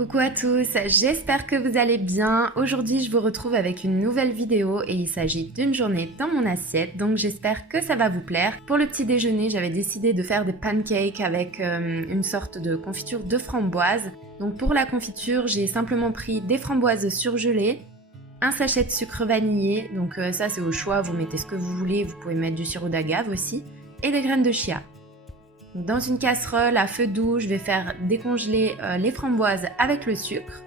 Coucou à tous, j'espère que vous allez bien. Aujourd'hui je vous retrouve avec une nouvelle vidéo et il s'agit d'une journée dans mon assiette, donc j'espère que ça va vous plaire. Pour le petit déjeuner, j'avais décidé de faire des pancakes avec une sorte de confiture de framboise. Donc pour la confiture, j'ai simplement pris des framboises surgelées, un sachet de sucre vanillé, donc ça c'est au choix, vous mettez ce que vous voulez, vous pouvez mettre du sirop d'agave aussi, et des graines de chia. Dans une casserole à feu doux, je vais faire décongeler les framboises avec le sucre.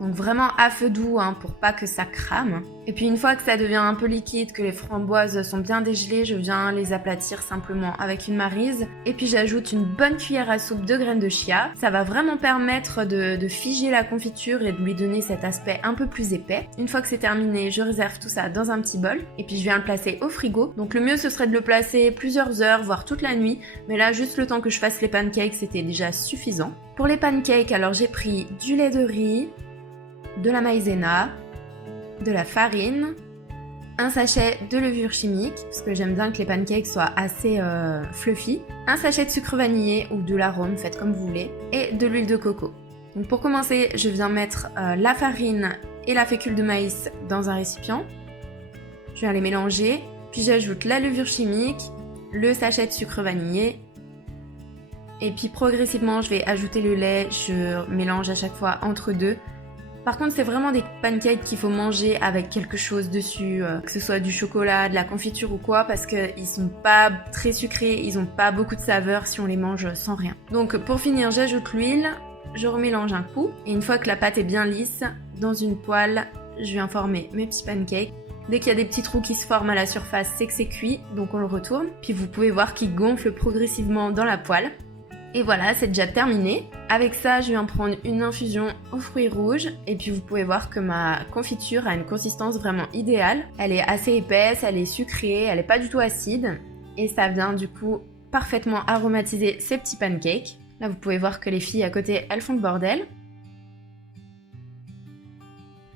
Donc vraiment à feu doux pour pas que ça crame. Et puis une fois que ça devient un peu liquide, que les framboises sont bien dégelées, je viens les aplatir simplement avec une maryse. Et puis j'ajoute une bonne cuillère à soupe de graines de chia. Ça va vraiment permettre de figer la confiture et de lui donner cet aspect un peu plus épais. Une fois que c'est terminé, je réserve tout ça dans un petit bol. Et puis je viens le placer au frigo. Donc le mieux ce serait de le placer plusieurs heures, voire toute la nuit. Mais là, juste le temps que je fasse les pancakes, c'était déjà suffisant. Pour les pancakes, alors j'ai pris du lait de riz, de la maïzena, de la farine, un sachet de levure chimique, parce que j'aime bien que les pancakes soient assez fluffy, un sachet de sucre vanillé ou de l'arôme, faites comme vous voulez, et de l'huile de coco. Donc pour commencer, je viens mettre la farine et la fécule de maïs dans un récipient. Je viens les mélanger, puis j'ajoute la levure chimique, le sachet de sucre vanillé, et puis progressivement je vais ajouter le lait, je mélange à chaque fois entre deux. Par contre, c'est vraiment des pancakes qu'il faut manger avec quelque chose dessus, que ce soit du chocolat, de la confiture ou quoi, parce qu'ils sont pas très sucrés, ils ont pas beaucoup de saveur si on les mange sans rien. Donc pour finir, j'ajoute l'huile, je remélange un coup, et une fois que la pâte est bien lisse, dans une poêle, je viens former mes petits pancakes. Dès qu'il y a des petits trous qui se forment à la surface, c'est que c'est cuit, donc on le retourne. Puis vous pouvez voir qu'il gonfle progressivement dans la poêle. Et voilà, c'est déjà terminé. Avec ça, je viens prendre une infusion aux fruits rouges. Et puis vous pouvez voir que ma confiture a une consistance vraiment idéale. Elle est assez épaisse, elle est sucrée, elle n'est pas du tout acide. Et ça vient du coup parfaitement aromatiser ces petits pancakes. Là, vous pouvez voir que les filles à côté, elles font le bordel.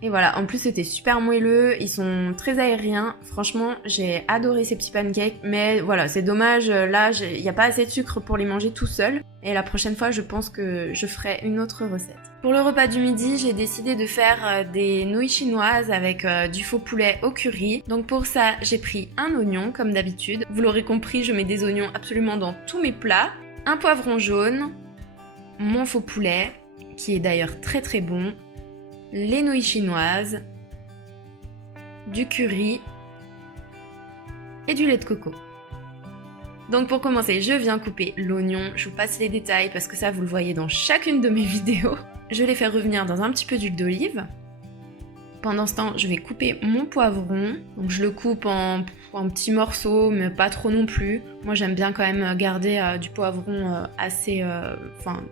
Et voilà, en plus c'était super moelleux, ils sont très aériens. Franchement, j'ai adoré ces petits pancakes. Mais voilà, c'est dommage, là, il n'y a pas assez de sucre pour les manger tout seul. Et la prochaine fois, je pense que je ferai une autre recette. Pour le repas du midi, j'ai décidé de faire des nouilles chinoises avec du faux poulet au curry. Donc pour ça, j'ai pris un oignon, comme d'habitude. Vous l'aurez compris, je mets des oignons absolument dans tous mes plats. Un poivron jaune, mon faux poulet, qui est d'ailleurs très très bon, les nouilles chinoises, du curry et du lait de coco. Donc pour commencer, je viens couper l'oignon, je vous passe les détails parce que ça vous le voyez dans chacune de mes vidéos. Je les fais revenir dans un petit peu d'huile d'olive. Pendant ce temps, je vais couper mon poivron. Donc je le coupe en petits morceaux, mais pas trop non plus. Moi j'aime bien quand même garder du poivron assez...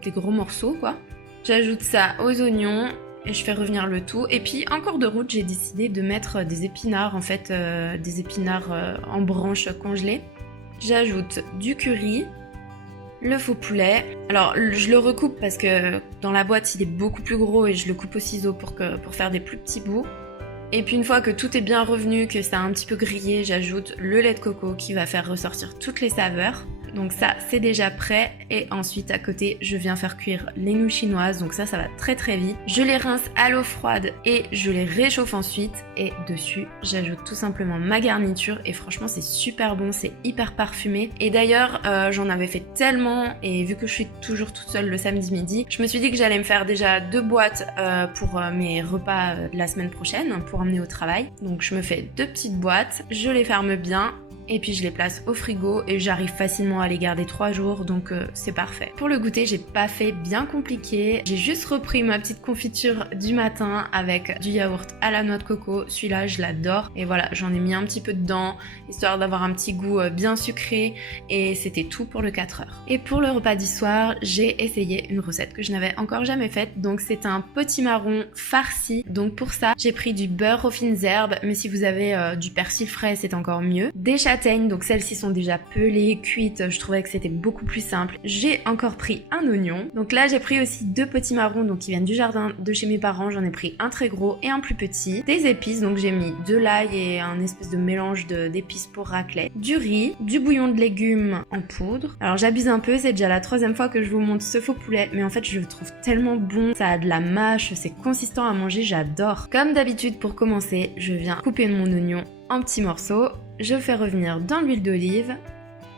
des gros morceaux quoi. J'ajoute ça aux oignons. Et je fais revenir le tout. Et puis, en cours de route, j'ai décidé de mettre des épinards, des épinards en branches congelées. J'ajoute du curry, le faux poulet. Alors, je le recoupe parce que dans la boîte, il est beaucoup plus gros et je le coupe au ciseau pour faire des plus petits bouts. Et puis, une fois que tout est bien revenu, que ça a un petit peu grillé, j'ajoute le lait de coco qui va faire ressortir toutes les saveurs. Donc ça, c'est déjà prêt. Et ensuite, à côté, je viens faire cuire les nouilles chinoises. Donc ça va très très vite. Je les rince à l'eau froide et je les réchauffe ensuite. Et dessus, j'ajoute tout simplement ma garniture. Et franchement, c'est super bon, c'est hyper parfumé. Et d'ailleurs, j'en avais fait tellement. Et vu que je suis toujours toute seule le samedi midi, je me suis dit que j'allais me faire déjà 2 boîtes pour mes repas de la semaine prochaine, pour emmener au travail. Donc je me fais 2 petites boîtes, je les ferme bien. Et puis je les place au frigo et j'arrive facilement à les garder 3 jours, donc c'est parfait. Pour le goûter, j'ai pas fait bien compliqué. J'ai juste repris ma petite confiture du matin avec du yaourt à la noix de coco. Celui-là, je l'adore. Et voilà, j'en ai mis un petit peu dedans, histoire d'avoir un petit goût bien sucré. Et c'était tout pour le 4 heures. Et pour le repas du soir, j'ai essayé une recette que je n'avais encore jamais faite. Donc c'est un potimarron farci. Donc pour ça, j'ai pris du beurre aux fines herbes. Mais si vous avez du persil frais, c'est encore mieux. Des châtaignes, donc celles-ci sont déjà pelées, cuites, je trouvais que c'était beaucoup plus simple. J'ai encore pris un oignon. Donc là j'ai pris aussi 2 petits marrons donc qui viennent du jardin de chez mes parents, j'en ai pris un très gros et un plus petit. Des épices, donc j'ai mis de l'ail et un espèce de mélange d'épices pour raclette. Du riz, du bouillon de légumes en poudre. Alors j'abuse un peu, c'est déjà la 3e fois que je vous montre ce faux poulet, mais en fait je le trouve tellement bon, ça a de la mâche, c'est consistant à manger, j'adore. Comme d'habitude pour commencer, je viens couper mon oignon en petits morceaux, je fais revenir dans l'huile d'olive.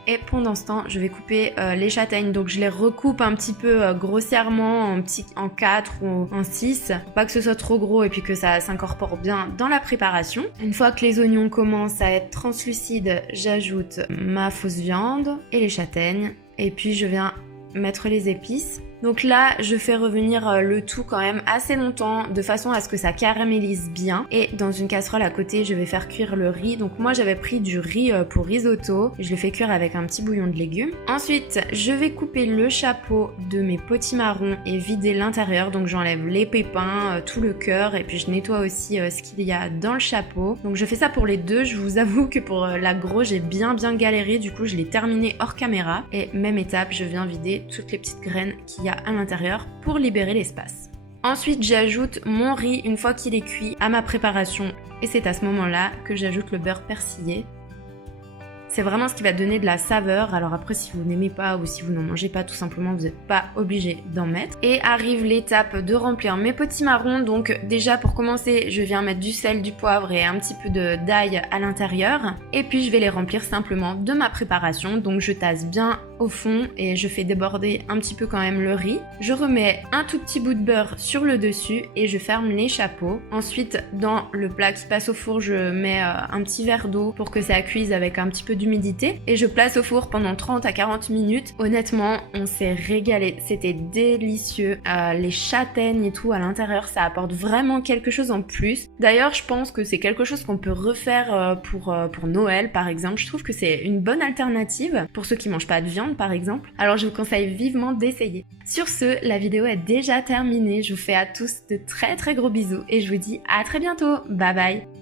Et pendant ce temps, je vais couper les châtaignes. Donc je les recoupe un petit peu grossièrement en 4 ou en 6. Pour pas que ce soit trop gros et puis que ça s'incorpore bien dans la préparation. Une fois que les oignons commencent à être translucides, j'ajoute ma fausse viande et les châtaignes. Et puis je viens mettre les épices. Donc là, je fais revenir le tout quand même assez longtemps de façon à ce que ça caramélise bien. Et dans une casserole à côté, je vais faire cuire le riz. Donc moi, j'avais pris du riz pour risotto. Je le fais cuire avec un petit bouillon de légumes. Ensuite, je vais couper le chapeau de mes potimarrons et vider l'intérieur. Donc j'enlève les pépins, tout le cœur et puis je nettoie aussi ce qu'il y a dans le chapeau. Donc je fais ça pour les deux. Je vous avoue que pour la grosse, j'ai bien galéré. Du coup, je l'ai terminé hors caméra. Et même étape, je viens vider toutes les petites graines qu'il y a à l'intérieur pour libérer l'espace. Ensuite, j'ajoute mon riz une fois qu'il est cuit à ma préparation et c'est à ce moment-là que j'ajoute le beurre persillé. C'est vraiment ce qui va donner de la saveur. Alors après, si vous n'aimez pas ou si vous n'en mangez pas, tout simplement, vous n'êtes pas obligé d'en mettre. Et arrive l'étape de remplir mes potimarrons. Donc déjà, pour commencer, je viens mettre du sel, du poivre et un petit peu d'ail à l'intérieur. Et puis, je vais les remplir simplement de ma préparation. Donc je tasse bien au fond et je fais déborder un petit peu quand même le riz. Je remets un tout petit bout de beurre sur le dessus et je ferme les chapeaux. Ensuite, dans le plat qui passe au four, je mets un petit verre d'eau pour que ça cuise avec un petit peu d'humidité et je place au four pendant 30 à 40 minutes. Honnêtement, on s'est régalé, c'était délicieux. Les châtaignes et tout à l'intérieur, ça apporte vraiment quelque chose en plus. D'ailleurs, je pense que c'est quelque chose qu'on peut refaire pour Noël par exemple. Je trouve que c'est une bonne alternative pour ceux qui mangent pas de viande par exemple. Alors je vous conseille vivement d'essayer. Sur ce, la vidéo est déjà terminée. Je vous fais à tous de très gros bisous et je vous dis à très bientôt. Bye bye.